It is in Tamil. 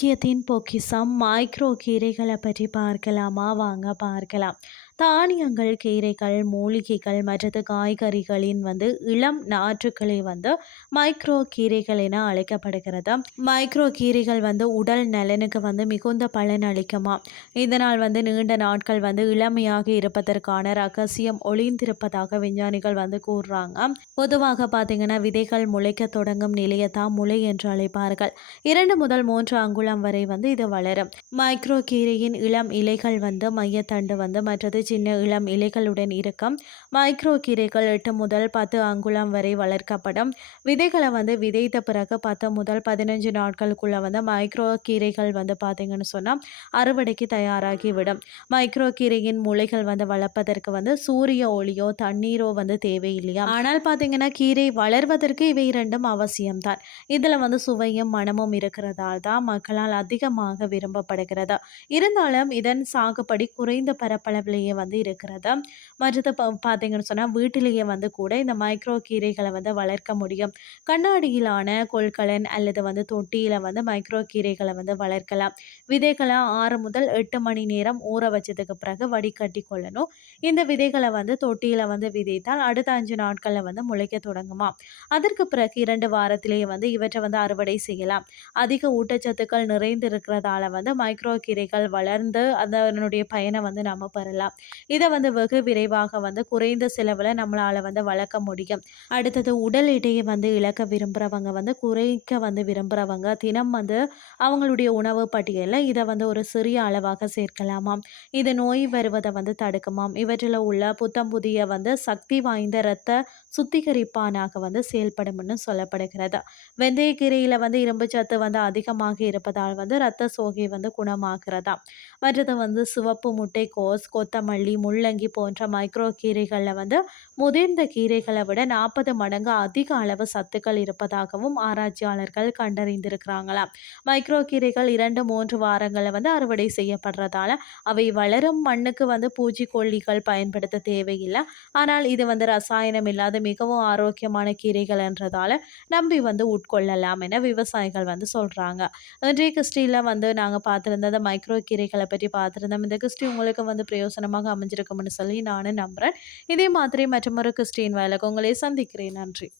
ஆரோக்கியத்தின் பொக்கிசம் மைக்ரோ கீரைகளை பற்றி பார்க்கலாமா? வாங்க பார்க்கலாம். தானியங்கள் கீரைகள் மூலிகைகள் மற்றது காய்கறிகளின் வந்து இளம் நாற்றுக்களை வந்து மைக்ரோ கீரைகள் என அழைக்கப்படுகிறது. மைக்ரோ கீரைகள் வந்து உடல் நலனுக்கு வந்து மிகுந்த பலன் அளிக்குமா? இதனால் வந்து நீண்ட நாட்கள் வந்து இளமையாக இருப்பதற்கான ரகசியம் ஒளிந்திருப்பதாக விஞ்ஞானிகள் வந்து கூறுறாங்க. பொதுவாக பார்த்தீங்கன்னா விதைகள் முளைக்க தொடங்கும் நிலையை தான் முளை என்று அழைப்பார்கள். இரண்டு முதல் மூன்று அங்குலம் வரை வந்து இது வளரும். மைக்ரோ கீரையின் இளம் இலைகள் வந்து மையத்தண்டு வந்து மற்றது சின்ன இளம் இலைகளுடன் இருக்கும் மைக்ரோ கீரைகள் எட்டு முதல் பத்து அங்குலம் வரை வளர்க்கப்படும். விதைகளை வந்து விதைத்த பிறகு பத்து முதல் பதினஞ்சு நாட்களுக்குள்ள வந்து மைக்ரோ கீரைகள் வந்து பார்த்தீங்கன்னு சொன்னால் அறுவடைக்கு தயாராகி விடும் மைக்ரோ கீரையின் முளைகள் வந்து வளர்ப்பதற்கு வந்து சூரிய ஒளியோ தண்ணீரோ வந்து தேவையில்லையா? ஆனால் பார்த்தீங்கன்னா கீரை வளர்வதற்கு இவை இரண்டும் அவசியம்தான். இதில் வந்து சுவையும் மனமும் இருக்கிறதால் தான் மக்களால் அதிகமாக விரும்பப்படுகிறது. இருந்தாலும் இதன் சாகுபடி குறைந்த பரப்பளவிலேயே வந்து இருக்கிறது மற்றது பார்த்தீங்கன்னு சொன்னால் வீட்டிலேயே வந்து கூட இந்த மைக்ரோ கீரைகளை வந்து வளர்க்க முடியும். கண்ணாடியிலான கொள்கலன் அல்லது வந்து தொட்டியில் வந்து மைக்ரோ கீரைகளை வந்து வளர்க்கலாம். விதைகளை ஆறு முதல் எட்டு மணி நேரம் ஊற வச்சதுக்கு பிறகு வடிகட்டி கொள்ளணும். இந்த விதைகளை வந்து தொட்டியில் வந்து விதைத்தால் அடுத்த அஞ்சு நாட்களில் வந்து முளைக்க தொடங்குமா? அதற்கு பிறகு இரண்டு வாரத்திலேயே வந்து இவற்றை வந்து அறுவடை செய்யலாம். அதிக ஊட்டச்சத்துக்கள் நிறைந்து இருக்கிறதால வந்து மைக்ரோ கீரைகள் வளர்ந்து அதனுடைய பயனை வந்து நம்ம பெறலாம். இதை வந்து வெகு விரைவாக வந்து குறைந்த செலவில் நம்மளால் வந்து வளர்க்க முடியும். அடுத்தது உடல் எடையை வந்து இழக்க விரும்புகிறவங்க வந்து குறைக்க வந்து விரும்புகிறவங்க தினம் வந்து அவங்களுடைய உணவு பட்டியலில் இதை வந்து ஒரு சிறிய அளவாக சேர்க்கலாமாம். இது நோய் வருவதை வந்து தடுக்குமாம். இவற்றில் உள்ள புத்தம் புதிய வந்து சக்தி வாய்ந்த இரத்த சுத்திகரிப்பானாக வந்து செயல்படும்னு சொல்லப்படுகிறது. வெந்தயக்கீரையில் வந்து இரும்பு சத்து வந்து அதிகமாக இருப்பதால் வந்து இரத்த சோகை வந்து குணமாகிறதா மற்றது வந்து சிவப்பு முட்டைக்கோஸ் கொத்தமல்லி முள்ளங்கி போன்ற மைக்ரோ கீரைகளில் வந்து முதிர்ந்த கீரைகளை விட நாற்பது மடங்கு அதிக அளவு சத்துக்கள் இருப்பதாகவும் ஆராய்ச்சியாளர்கள் கண்டறிந்திருக்கிறாங்களாம். மைக்ரோ கீரைகள் இரண்டு மூன்று வாரங்களில் வந்து அறுவடை செய்யப்படுறதால அவை வளரும் மண்ணுக்கு வந்து பூச்சிக்கொல்லிகள் பயன்படுத்த தேவையில்லை. ஆனால் இது வந்து ரசாயனம் இல்லாத மிகவும் ஆரோக்கியமான கீரைகள் என்றதால நம்பி வந்து உட்கொள்ளலாம் என விவசாயிகள் வந்து சொல்கிறாங்க இன்றைய கிறிஸ்டியில் வந்து நாங்கள் பார்த்துருந்தது மைக்ரோ கீரைகளை பற்றி பார்த்துருந்தோம். இந்த கிறிஸ்டி உங்களுக்கு வந்து பிரயோசனமாக அமைஞ்சிருக்கும்னு சொல்லி நானும் நம்புகிறேன் இதே மாதிரி மற்றொரு கிறிஸ்டின் வேலைக்கு உங்களை சந்திக்கிறேன். நன்றி.